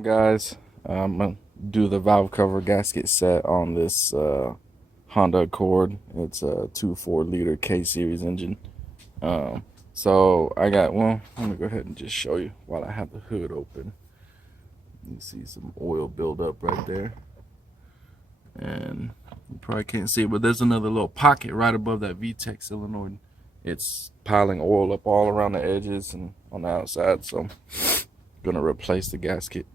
Guys, I'm gonna do the valve cover gasket set on this Honda Accord. It's a 2.4 liter K series engine. So I got well, let me go ahead and just show you while I have the hood open. You see some oil buildup right there, and you probably can't see it, but there's another little pocket right above that VTEC solenoid. It's piling oil up all around the edges and on the outside, so I'm gonna replace the gasket.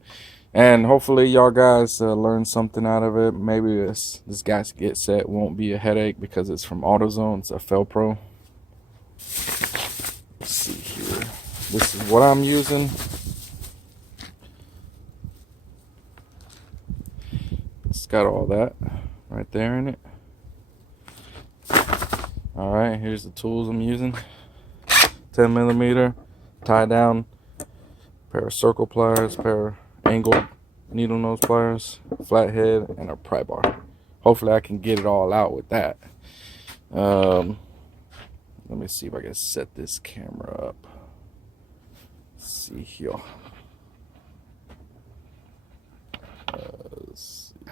And hopefully y'all guys learn something out of it. Maybe this gasket set won't be a headache because it's from AutoZone. It's a Felpro. Let's see here. This is what I'm using. It's got all that right there in it. All right, here's the tools I'm using. 10mm tie down, pair of circle pliers, pair of angled needle nose pliers, flathead, and a pry bar. Hopefully I can get it all out with that. Let me see if I can set this camera up. Let's see here. Let's see.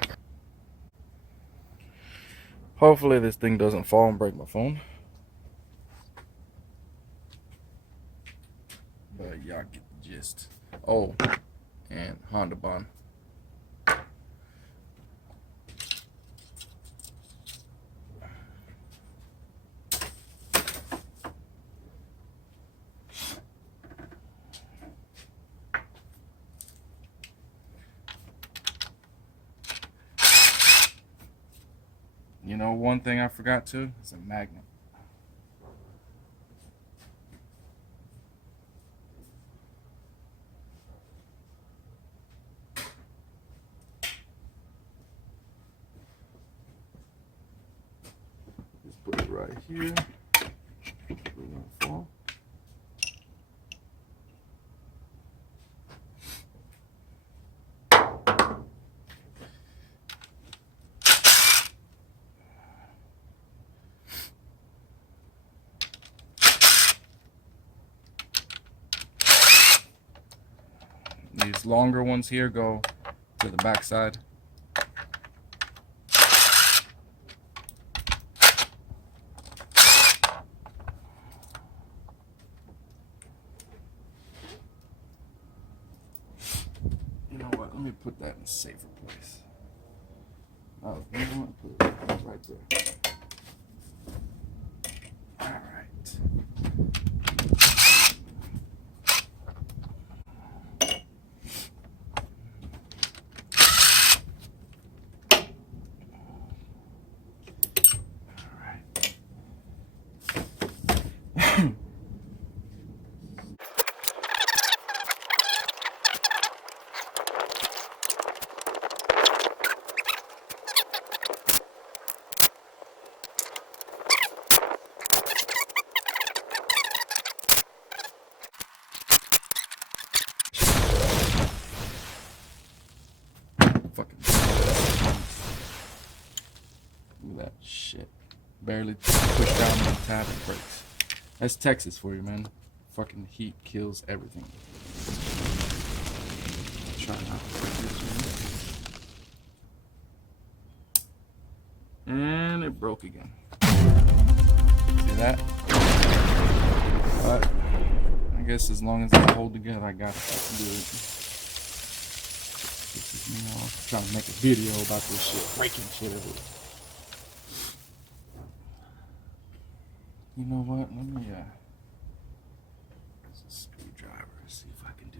Hopefully this thing doesn't fall and break my phone. But y'all get the gist. Oh, and Honda bond. You know, one thing I forgot too is a magnet. Just put it right here. We're gonna fall. These longer ones here go to the back side. You know what? Let me put that in a safer place. Oh, you know what? Put it right there. All right. Fucking look at that shit. Barely push down on the tab and breaks. That's Texas for you, man. Fucking heat kills everything. Try not to break this one. And it broke again. See that? But I guess as long as I hold together, I got to do it. You know, I'm trying to make a video about this shit, breaking shit everywhere. You know what? Let me use a screwdriver, see if I can do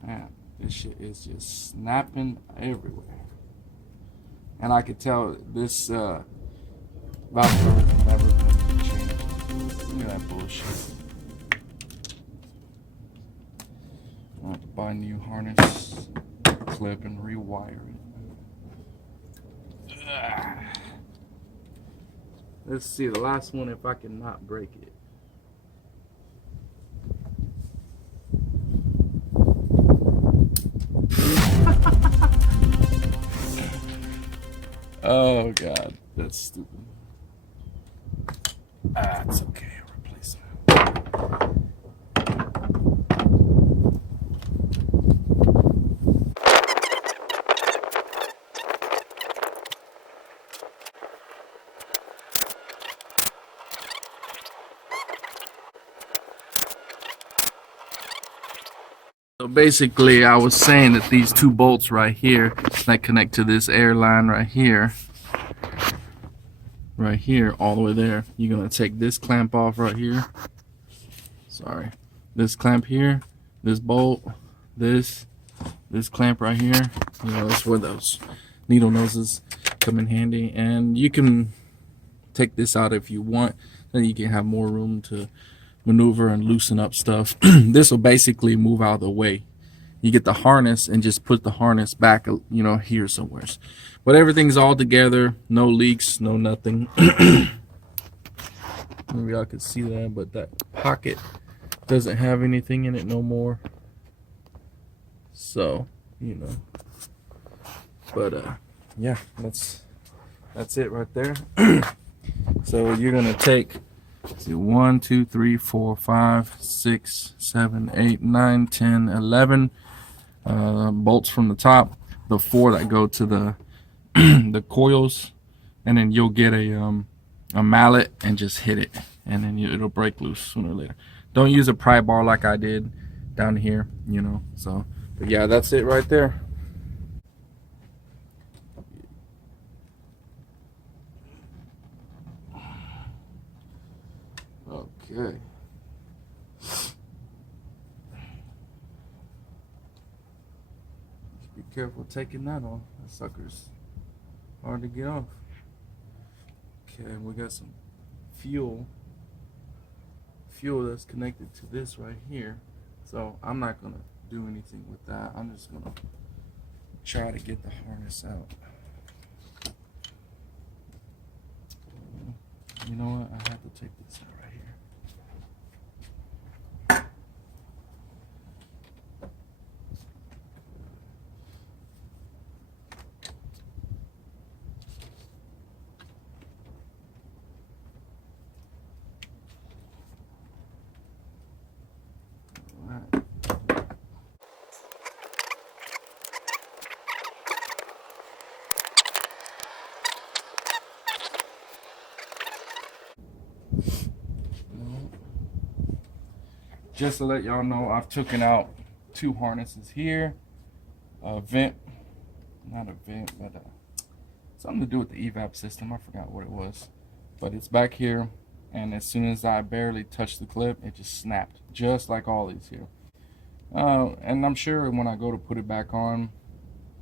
that. Man, this shit is just snapping everywhere. And I could tell this valve cover is never going to be changed. Look at that bullshit. I have to buy a new harness, clip, and rewire it. Ugh. Let's see the last one if I can not break it. Oh god, that's stupid. Ah, it's okay. I'll replace it. So basically, I was saying that these two bolts right here that connect to this air line right here, all the way there, you're gonna take this clamp off right here. Sorry, this clamp here, this bolt, this clamp right here. You know, that's where those needle noses come in handy, and you can take this out if you want. Then you can have more room to maneuver and loosen up stuff. This will basically move out of the way. You get the harness and just put the harness back, you know, here somewhere. But everything's all together, no leaks, no nothing. Maybe y'all could see that, but that pocket doesn't have anything in it no more. So, you know. But yeah, that's it right there. So you're gonna take, see, 1, 2, 3, 4, 5, 6, 7, 8, 9, 10, 11 bolts from the top, the 4 that go to the the coils, and then you'll get a mallet and just hit it, and then it'll break loose sooner or later. Don't use a pry bar like I did down here, you know. So, but yeah, that's it right there. Okay. Just be careful taking that off. That sucker's hard to get off. Okay, we got some fuel that's connected to this right here. So I'm not gonna do anything with that. I'm just gonna try to get the harness out. You know what? I have to take this out right here. Just to let y'all know, I've taken out 2 harnesses here, a vent, not a vent, but something to do with the evap system. I forgot what it was, but it's back here, and as soon as I barely touched the clip, it just snapped, just like all these here. And I'm sure when I go to put it back on,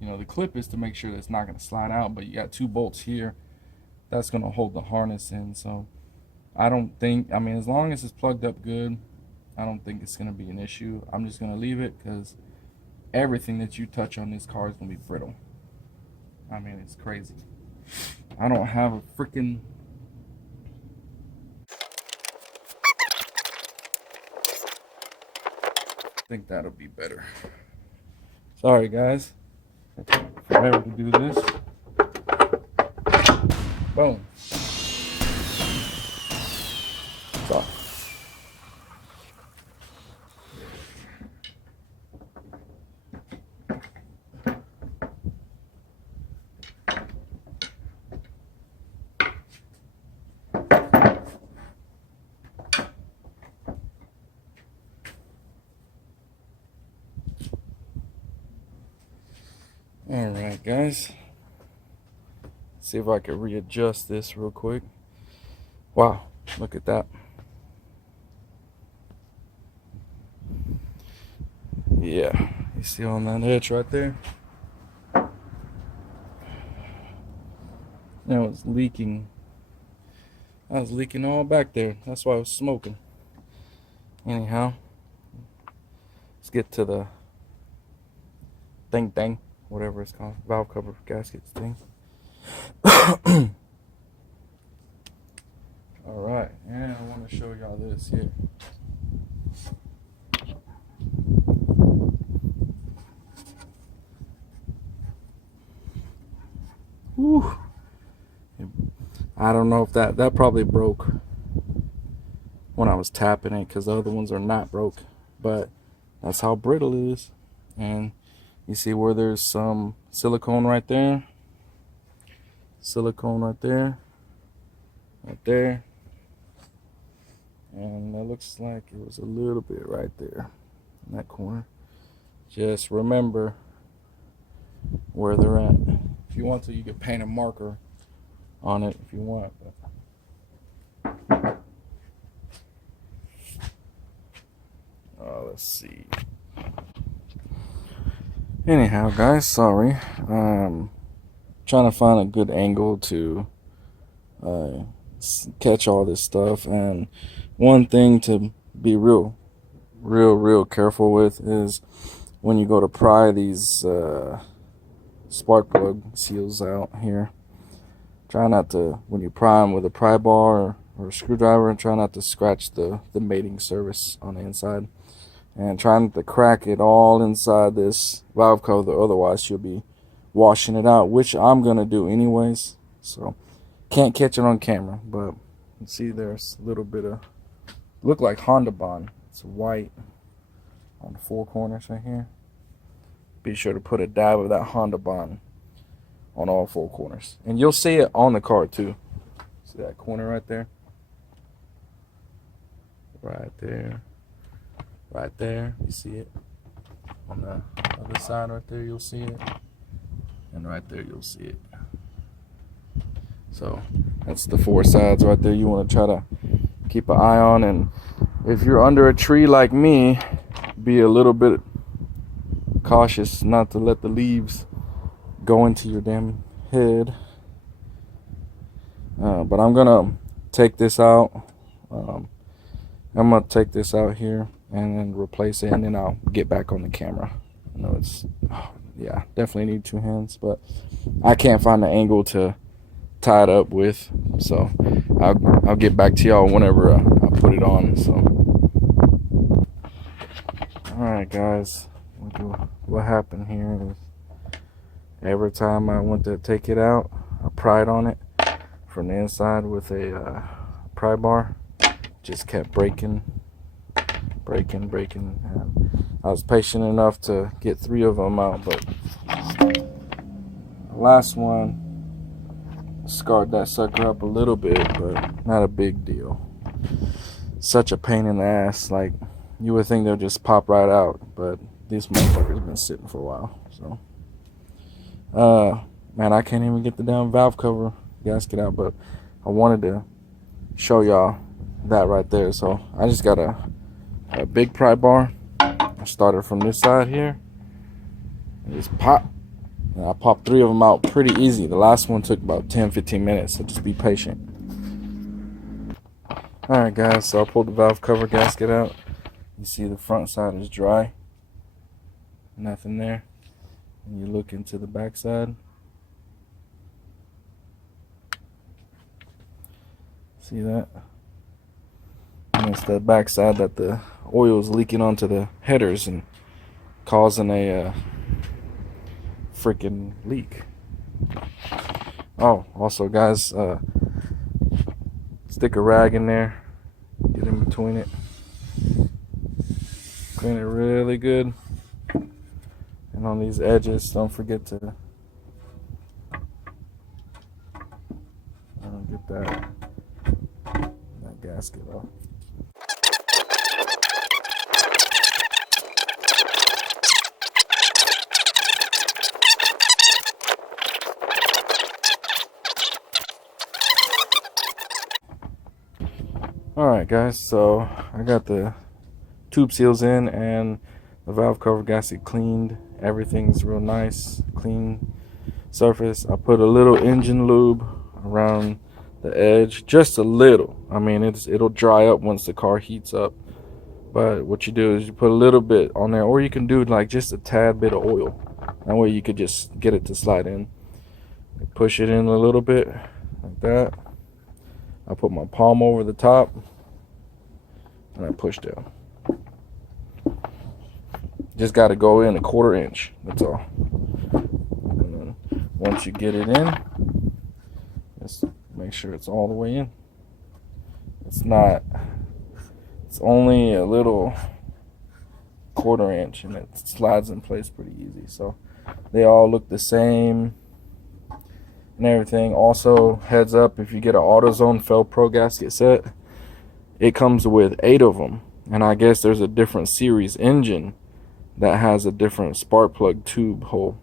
you know, the clip is to make sure that it's not going to slide out, but you got 2 bolts here that's going to hold the harness in. So I don't think, I mean, as long as it's plugged up good, I don't think it's going to be an issue. I'm just going to leave it because everything that you touch on this car is going to be brittle. I mean, it's crazy. I don't have a freaking... I think that'll be better. Sorry, guys. Forever to do this. Boom. It's off. Alright, guys. See if I can readjust this real quick. Wow, look at that. Yeah, you see on that edge right there? That was leaking. I was leaking all back there. That's why I was smoking. Anyhow, let's get to the thing, whatever it's called, valve cover gaskets thing. Alright, and I want to show y'all this here. Whew. I don't know if that probably broke when I was tapping it, because the other ones are not broke, but that's how brittle it is. And you see where there's some silicone right there, right there, and it looks like it was a little bit right there in that corner. Just remember where they're at. If you want to, you can paint a marker on it if you want. Let's see. Anyhow, guys, sorry. Trying to find a good angle to catch all this stuff. And one thing to be real careful with is when you go to pry these spark plug seals out here, try not to, when you pry them with a pry bar or a screwdriver, try not to scratch the mating surface on the inside, and try not to crack it all inside this valve cover, otherwise you'll be washing it out, which I'm gonna do anyways. So can't catch it on camera, but you see there's a little bit of, look like Honda Bond. It's white on the four corners right here. Be sure to put a dab of that Honda Bond on all four corners, and you'll see it on the car too. See that corner right there? Right there. Right there. You see it? On the other side right there, you'll see it. And right there, you'll see it. So that's the four sides right there you want to try to keep an eye on. And if you're under a tree like me, be a little bit cautious not to let the leaves go into your damn head. But I'm gonna take this out. I'm gonna take this out here and then replace it, and then I'll get back on the camera. I know it's, yeah, definitely need two hands, but I can't find the angle to tie it up with, so I'll get back to y'all whenever I put it on. So alright guys, what happened here is every time I went to take it out, I pried on it from the inside with a pry bar. Just kept breaking. And I was patient enough to get 3 of them out, but the last one scarred that sucker up a little bit, but not a big deal. Such a pain in the ass. Like, you would think they'll just pop right out, but this motherfucker's been sitting for a while. So man, I can't even get the damn valve cover gasket out, but I wanted to show y'all that right there. So I just got a big pry bar. I started from this side here and just pop, and I popped 3 of them out pretty easy. The last one took about 10-15 minutes, so just be patient. Alright guys, so I pulled the valve cover gasket out. You see the front side is dry, nothing there. And you look into the back side, see that? And it's the back side that the oil is leaking onto the headers and causing a freaking leak. Oh, also guys, stick a rag in there, get in between it, clean it really good, and on these edges, don't forget to get that gasket off. Alright guys, so I got the tube seals in and the valve cover gasket cleaned. Everything's real nice, clean surface. I put a little engine lube around the edge, just a little. I mean, it'll dry up once the car heats up, but what you do is you put a little bit on there, or you can do like just a tad bit of oil. That way you could just get it to slide in. Push it in a little bit like that. I put my palm over the top and I push down. Just got to go in a 1/4 inch, that's all. And then once you get it in, just make sure it's all the way in. It's only a little 1/4 inch, and it slides in place pretty easy. So they all look the same and everything. Also, heads up, if you get an AutoZone Fel Pro gasket set, it comes with 8 of them, and I guess there's a different series engine that has a different spark plug tube hole,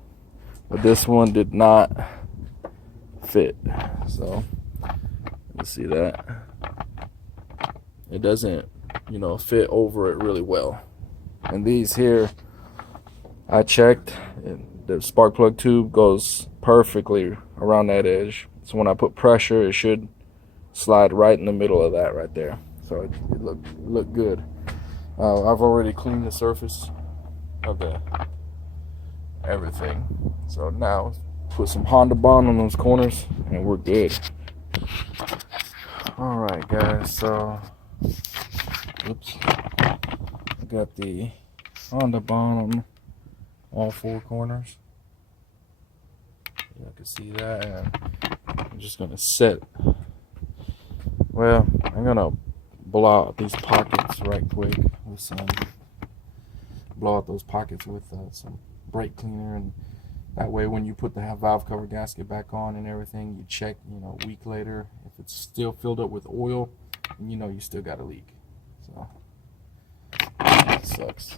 but this one did not fit. So let's see that it doesn't, you know, fit over it really well. And these here, I checked, the spark plug tube goes perfectly around that edge. So when I put pressure, it should slide right in the middle of that right there. So it looked good. I've already cleaned the surface of everything. So now put some Honda Bond on those corners and we're good. All right, guys. So, oops, I got the Honda Bond on all four corners. You can see that, and I'm just gonna set. Well, I'm gonna blow out these pockets right quick with some. Blow out those pockets with some brake cleaner, and that way when you put the valve cover gasket back on and everything, you check, you know, a week later, if it's still filled up with oil, you know you still got a leak. So that sucks.